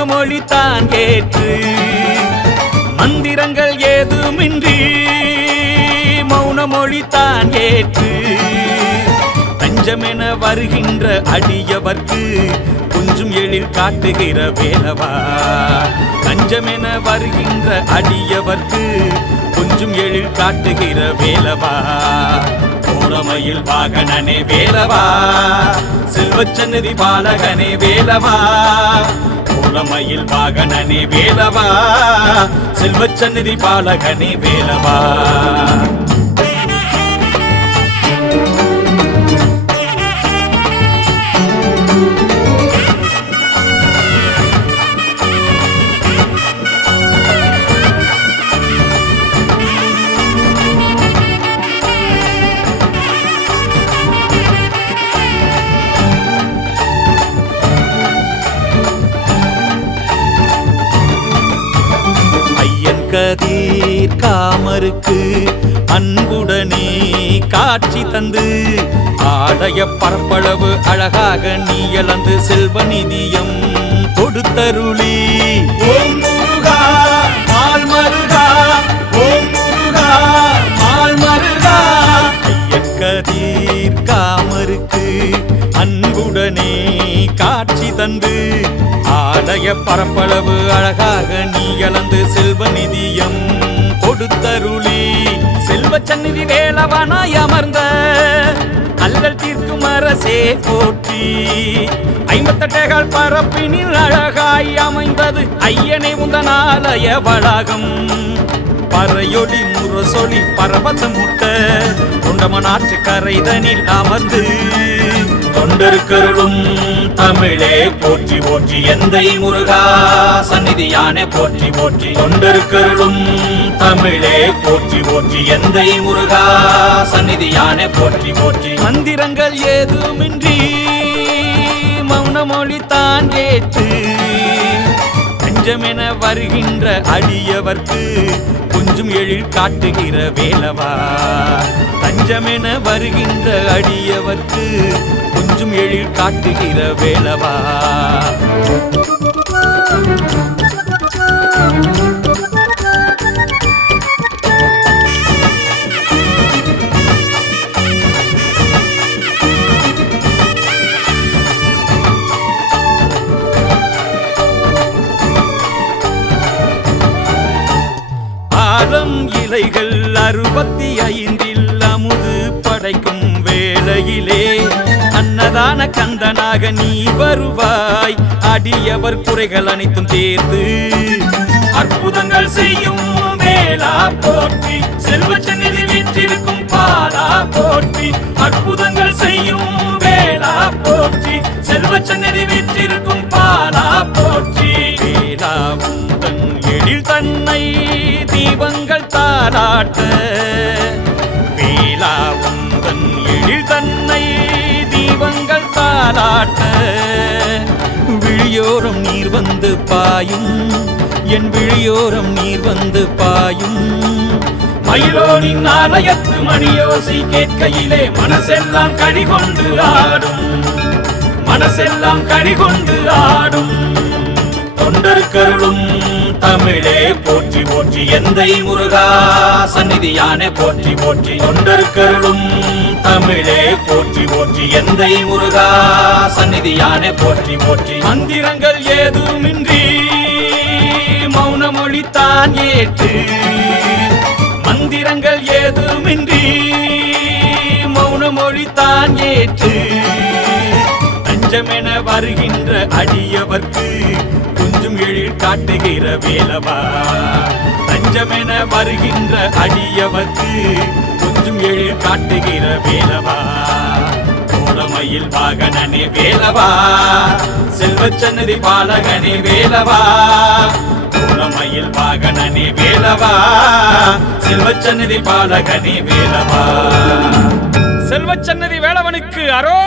மௌனமொழி தான் ஏற்று. மந்திரங்கள் ஏதுமின்றி மௌனமொழி தான் ஏற்று. தஞ்சமென வருகின்ற அடியவர்க்கு கொஞ்சம் எழில் காட்டுகிற வேலவா. தஞ்சமென வருகின்ற அடியவர்க்கு கொஞ்சம் எழில் காட்டுகிற வேலவா. கோயில் பாகனே வேலவா? செல்வச்சன்னதி பாலகனே வேலவா? கோலமையில் பாகனே வேலவா? செல்வச்சன்னதி பாலகனே வேலவா? கதீர் காமருக்கு அன்புடனே காட்சி தந்து ஆடைய பரப்பளவு அழகாக நீ இழந்து செல்வ நிதியம் கொடுத்தருளி. ஆலய பரப்பளவு அழகாக நீ இழந்து செல்வ நிதியம் கொடுத்தருளி. செல்வ சந்நிதி வேலவனாய் அமர்ந்த அல்லல் தீர்க்கும் அரசே போற்றி. ஐம்பத்தட்டைகள் பரப்பினில் அழகாய் அமைந்தது ஐயனை உந்தனாலய வளாகம். பறையொளி முரசொலி பரவசமுட்ட தொண்டமனாற்று கரைதனில் அமர்ந்து தொண்டருக்கருளும் தமிழே போற்றி போற்றி எந்தை முருகா. சந்நிதியானே போற்றி போற்றி தொண்டருக்கருளும் தமிழே போற்றி போற்றி எந்தை முருகா. சந்நிதியானே போற்றி போற்றி. மந்திரங்கள் ஏதுமின்றி மௌனமொழி தான் ஏற்று. தஞ்சமென வருகின்ற அடியவர்க்கு கொஞ்சம் எழில் காட்டுகிற வேலவா. தஞ்சமென வருகின்ற அடியவர்க்கு கொஞ்சம் எழில் காட்டுகிற வேலவா ஆலம் இலைகள் அறுபத்தி ஐந்து ஞான கந்தனாக நீ வருவாய். அடியவர் குறைகள் அனைத்தும் தேர்ந்து அற்புதங்கள் செய்யும் வேளா போற்றி. செல்வச்சந்நிதி வீற்றிருக்கும் பாலா போற்றி. அற்புதங்கள் செய்யும் வேளா போற்றி. செல்வச்சந்நிதி வீற்றிருக்கும் பாலா போற்றி. வேளா தன் எழில் தன்னை தீபங்கள் தாராட்ட நீர் வந்து பாயும். என் விழியோரம் நீர் வந்து பாயும். மயிலோனின் ஆலயத்து மணியோசை கேட்கையிலே மனசெல்லாம் கடிகொண்டு ஆடும். மனசெல்லாம் கடிகொண்டு ஆடும். போற்றி எந்தை முருகா சந்நிதியானே போற்றி போற்றி தொண்டருக்கருளும் தமிழே. போற்றி போற்றி எந்தை முருகா சந்நிதியானே போற்றி போற்றி மந்திரங்கள் ஏதுமின்றி மௌனமொழி தான் ஏற்று. மந்திரங்கள் ஏதுமின்றி மௌனமொழி தான் ஏற்று. தஞ்சமென வருகின்ற அடியவர்க்கு தமிழ் காட்டுகிற வேலவா? தஞ்சமென வருகின்ற அடியவத்து கொஞ்சம் எழில் காட்டுகிற வேலவா? கோலமையில் வாகனனே வேலவா? செல்வச்சன்னதி பாலகனே வேலவா? கோலமையில் வாகனனே வேலவா? செல்வச்சன்னதி பாலகனே வேலவா? செல்வச்சன்னதி வேளவனுக்கு அரோ